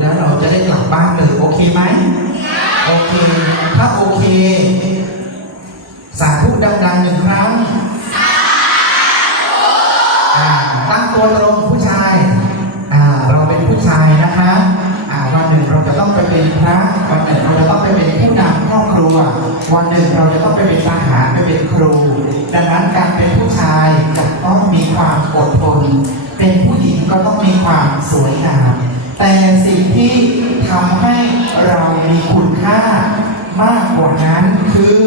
แล้วเราจะได้กลับบ้านเลยโอเคไหมโอเค ถ้าโอเค สาธุดังๆหนึ่งครั้งตั้งตัวตรงผู้ชายเราเป็นผู้ชายนะคะวันหนึ่งเราจะต้องไปเป็นพระวันหนึ่งเราจะต้องไปเป็นผู้นำครอบครัว วันหนึ่งเราจะต้องไปเป็นทหารไปเป็นครู ดังนั้นการเป็นผู้ชายจะต้องมีความอดทน เป็นผู้หญิงก็ต้องมีความสวยงาม แต่สิ่งที่ทำให้เรามีคุณค่ามากกว่านั้นคือ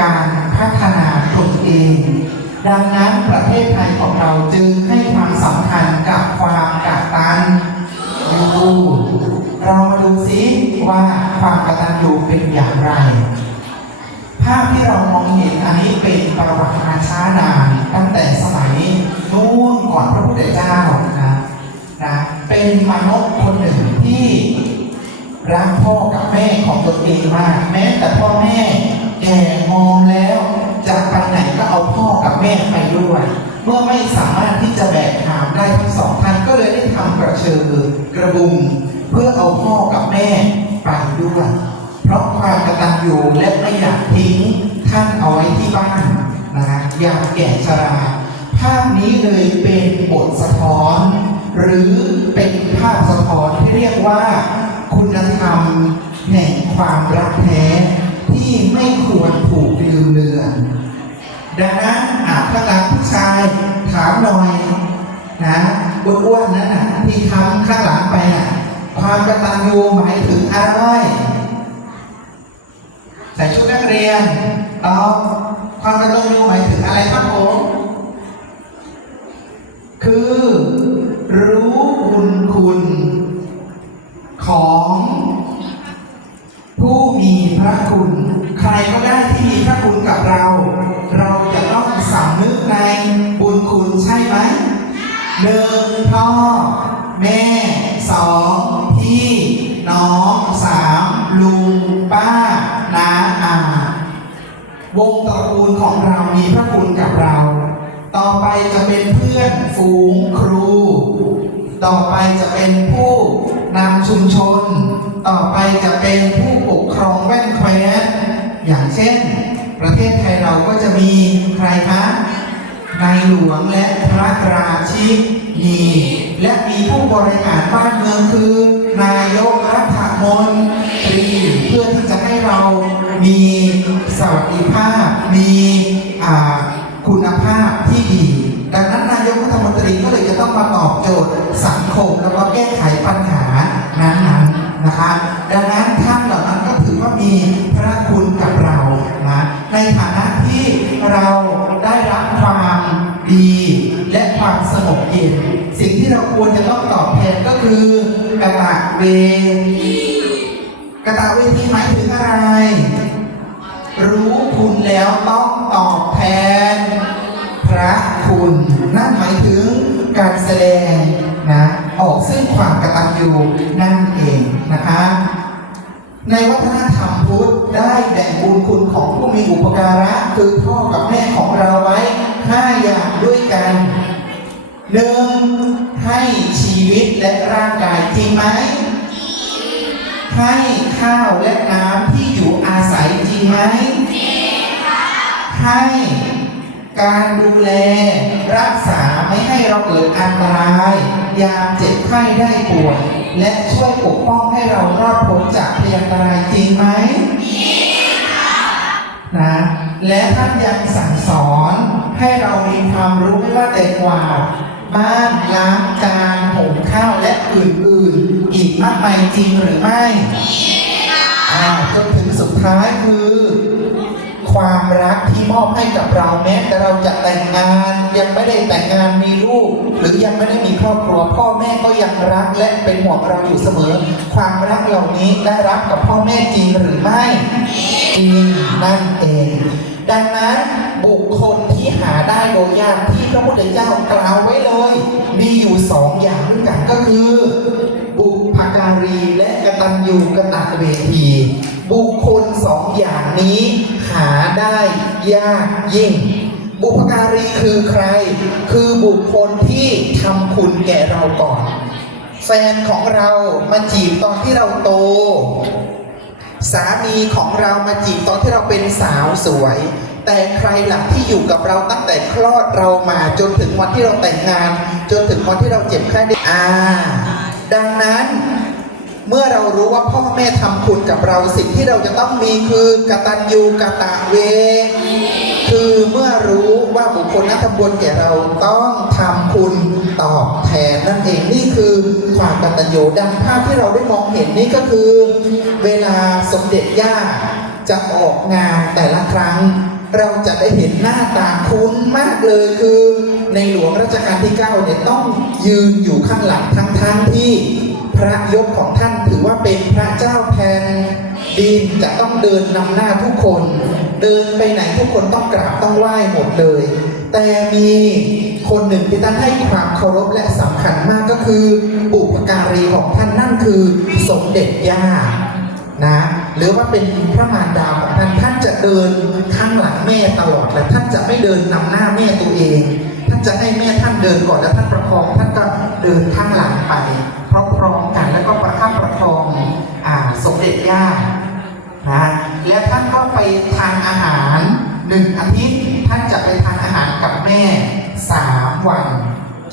การพัฒนาตนเอง ดังนั้นประเทศไทยของเราจึงให้ความสำคัญกับความกตัญญูเรามาดูซิว่าความกตัญญูเป็นอย่างไร ภาพที่เรามองเห็นอันนี้เป็นประวัติมาช้านานตั้งแต่สมัยนู้นก่อนพระพุทธเจ้า เป็นมนุษย์คนหนึ่งที่รักพ่อกับแม่ของตนเองมาก แม้แต่พ่อแม่แก่มองแล้วจะไปไหนก็เอาพ่อกับแม่ไปด้วย เมื่อไม่สามารถที่จะแบกหามได้ทั้งสองท่านก็เลยได้ทำกระเชือกระบุงเพื่อเอาพ่อกับแม่ไปด้วย เพราะความกระตัญญูและไม่อยากทิ้งท่านเอาไว้ที่บ้านนะฮะอยากแก่ชรา ภาพนี้เลยเป็นบทสะท้อน หรือเป็นภาพสะท้อนที่เรียกว่า คุณธรรมแห่งความรักแท้ที่ไม่ควรถูกลืมเลือน ดังนั้นอาข้างหลังผู้ชายถามหน่อยนะอ้วนๆนั้นน่ะที่ทำข้างหลังไปน่ะความกระตัญญูหมายถึงอะไรใส่ชุดนักเรียนตอบความกระตัญญูหมายถึงอะไรครับ พ่อ แม่สองพี่น้องสามลุงป้าน้าอาวงตระกูลของเรามีพระคุณกับเรา ต่อไปจะเป็นเพื่อนฝูงครู ต่อไปจะเป็นผู้นำชุมชน ต่อไปจะเป็นผู้ปกครองแว่นแคว้นอย่างเช่น ประเทศไทยเราก็จะมีใครคะนายหลวงและพระราชิ นีและมีผู้บริหารบ้านเมืองคือ นายกรัฐมนตรีเพื่อที่จะให้เรามีสวัสดิภาพ มีคุณภาพที่ดี ดังนั้นนายกรัฐมนตรีก็เลยจะต้องมาตอบโจทย์สังคมแล้วก็แก้ไขปัญหานั้นๆนะคะ ดังนั้นท่านเหล่านั้นก็ถือว่ามีพระคุณกับเรานะในฐานะที่เราได้รับความดี ความสงบเย็น สิ่งที่เราควรจะต้องตอบแทนก็คือกตะเวทีกตะเวทีหมายถึงอะไร รู้คุณแล้วต้องตอบแทน พระคุณนั่นหมายถึงการแสดงนะออกซึ่งความกตัญญูนั่นเองนะคะในวัฒนธรรมพุทธได้แบ่งบุญคุณของผู้มีอุปการะคือพ่อกับแม่ของเราไว้ห้าอย่างด้วยกัน หนึ่งให้ชีวิตและร่างกายจริงไหม ให้ข้าวและน้ำที่อยู่อาศัยจริงไหม ให้การดูแลรักษาไม่ให้เราเกิดอันตราย ยามเจ็บไข้ได้ป่วย และช่วยปกป้องให้เรารอดพ้นจากพยันตรายจริงไหมนะ และท่านยังสั่งสอน ให้เรามีความรู้ไม่ว่าแต่กว่าบ้านล้างจานหุงข้าวและอื่นๆ อีกมากมายจริงหรือไม่จนถึงสุดท้ายคือ ความรักที่มอบให้กับเราแม้แต่เราจะแต่งงาน ยังไม่ได้แต่งงานมีลูก หรือยังไม่ได้มีครอบครัว พ่อแม่ก็ยังรักและเป็นห่วงเราอยู่เสมอ ความรักเหล่านี้ได้รับกับพ่อแม่จริงหรือไม่จริงนั่นเอง ดังนั้นบุคคลที่หาได้โดยยากที่พระพุทธเจ้ากล่าวไว้เลย มีอยู่สองอย่างด้วยกันก็คือ บุพการีและกตัญญูกตเวที บุคคลสองอย่างนี้หาได้ยากยิ่ง บุพการีคือใคร คือบุคคลที่ทำคุณแก่เราก่อน แฟนของเรามาจีบตอนที่เราโต สามีของเรามาจีบตอนที่เราเป็นสาวสวย แต่ใครหลักที่อยู่กับเราตั้งแต่คลอดเรามาจนถึงวันที่เราแต่งงาน จนถึงวันที่เราเจ็บไข้ได้อ่า ดังนั้นเมื่อเรารู้ว่าพ่อแม่ทำคุณกับเราสิ่งที่เราจะต้องมีคือกตัญญูกะตะเว คือเมื่อรู้ ว่าบุคคลนั้นทำบุญแก่เราต้องทำคุณตอบแทนนั่นเองนี่คือความกตัญญูดังภาพที่เราได้มองเห็นนี่ก็คือ เวลาสมเด็จย่าจะออกงานแต่ละครั้ง เราจะได้เห็นหน้าตาคุ้นมากเลยคือในหลวงรัชกาลที่9เนี่ยต้องยืนอยู่ข้างหลังทั้งๆที่พระยศของท่านถือว่าเป็นพระเจ้าแผ่นดินจะต้องเดินนำหน้าทุกคน เดินไปไหนทุกคนต้องกราบต้องไหว้หมดเลย แต่มีคนหนึ่งที่ท่านให้ความเคารพและสำคัญมากก็คือบุปการีของท่านนั่นคือสมเด็จย่านะหรือว่าเป็นพระมารดาของท่านท่านจะเดินข้างหลังแม่ตลอดและท่านจะไม่เดินนำหน้าแม่ตัวเอง ท่านจะให้แม่ท่านเดินก่อนแล้วท่านประคองท่านก็เดินข้างหลังไปพร้อมๆกันแล้วก็ประคับประคองอ่าสมเด็จย่านะ แล้วท่านก็ไปทานอาหารหนึ่งอาทิตย์ท่านจะไปทานอาหารกับแม่สามวัน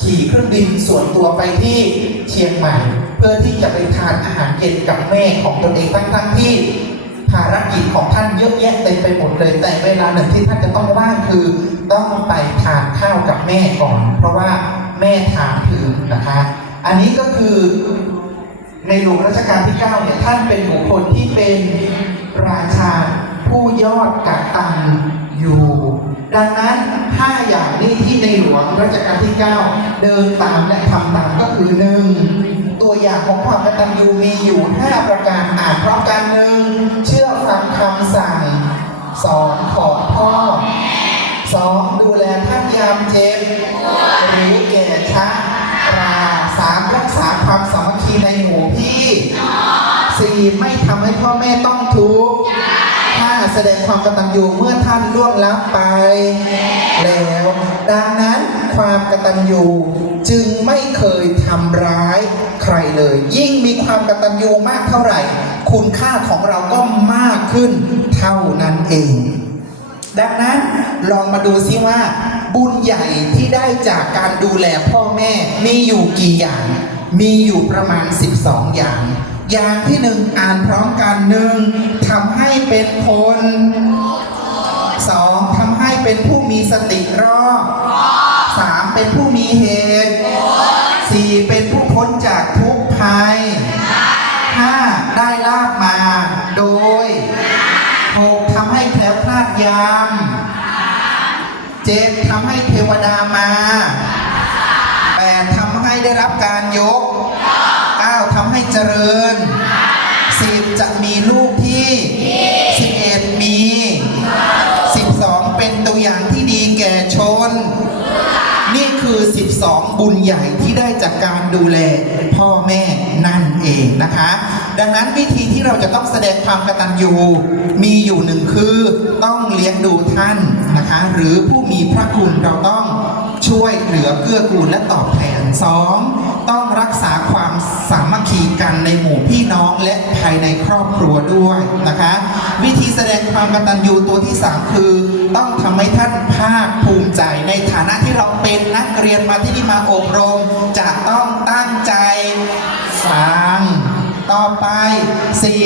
ขี่เครื่องบินส่วนตัวไปที่เชียงใหม่ เพื่อที่จะไปทานอาหารเย็นกับแม่ของตนเองทั้งที่ภารกิจของท่านเยอะแยะเต็มไปหมดเลย แต่เวลาหนึ่งที่ท่านจะต้องว่างคือต้องไปทานข้าวกับแม่ก่อน เพราะว่าแม่ถามถึงนะคะ อันนี้ก็คือในหลวงรัชกาลที่ 9 เนี่ยท่านเป็นบุคคลที่เป็น ราชาผู้ยอดกตัญอยู่ ดังนั้นห้าอย่างนี้ที่ในหลวงรัชกาลที่ 9 เดินตามและทำตามก็คือหนึ่งตัวอย่างของความกตัญญูมีอยู่ 5 ประการอ่านพร้อมกันหนึ่งเชื่อฟังคำสั่งสอนขอพ่อสองดูแลท่านยามเจ็บหรือแก่ช้าราสามรักษาความสามัคคีในหมู่พี่ สี่ไม่ทำให้พ่อแม่ต้องทุกข์ห้าแสดงความกตัญญูเมื่อท่านล่วงลับไป แล้ว ดังนั้นความกตัญญูจึงไม่เคยทำร้ายใครเลย ยิ่งมีความกตัญญูมากเท่าไหร่ คุณค่าของเราก็มากขึ้นเท่านั้นเอง ดังนั้นลองมาดูซิว่า บุญใหญ่ที่ได้จากการดูแลพ่อแม่มีอยู่กี่อย่างมีอยู่ประมาณ 12 อย่าง อย่างที่หนึ่งอ่านพร้อมกันหนึ่งทำให้เป็นคนสองทำให้เป็นผู้มีสติรอบสามเป็นผู้มีเหตุำให้เจริญสิบจะมีลูกที่สิบเอ็ดมีสิบสองเป็นตัวอย่างที่ดีแก่ชน นี่คือ 12 บุญใหญ่ที่ได้จากการดูแลพ่อแม่นั่นเองนะคะ ดังนั้นวิธีที่เราจะต้องแสดงความกตัญญูมีอยู่หนึ่งคือต้องเลี้ยงดูท่านนะคะ หรือผู้มีพระคุณเราต้องช่วยเหลือเกื้อกูลและตอบแทนสอง ต้องรักษาความสามัคคีกันในหมู่พี่น้องและภายในครอบครัวด้วยนะคะ วิธีแสดงความกตัญญูตัวที่สามคือ ต้องทำให้ท่านภาคภูมิใจในฐานะที่เราเป็นนักเรียนมาที่นี่มาอบรม จะต้องตั้งใจฟังต่อไปสี่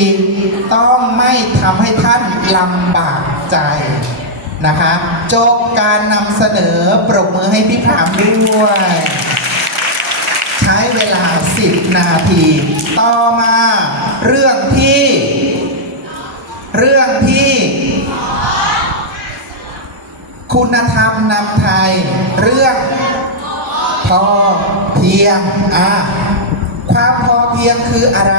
ต้องไม่ทำให้ท่านลำบากใจนะคะจบการนำเสนอปรบมือให้พี่พรามด้วย นาที ต่อมาเรื่องที่ เรื่องที่ คุณธรรมนำไทย เรื่องพอเพียงอะความพอเพียงคืออะไร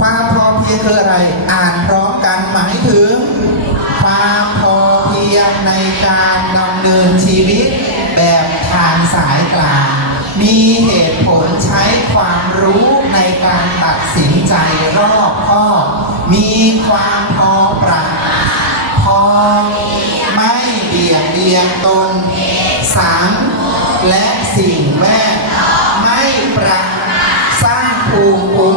ความพอเพียงคืออะไร อ่านพร้อมกันหมายถึง ความพอเพียงในการดำเนินชีวิตแบบทางสายกลาง มีเหตุ ช้ความรู้ในการตัดสินใจรอบข้อ มีความพอประพอไม่เบียดเบียนตนสังและสิ่งแวดไม่ประสร้างภูมิคุ้ม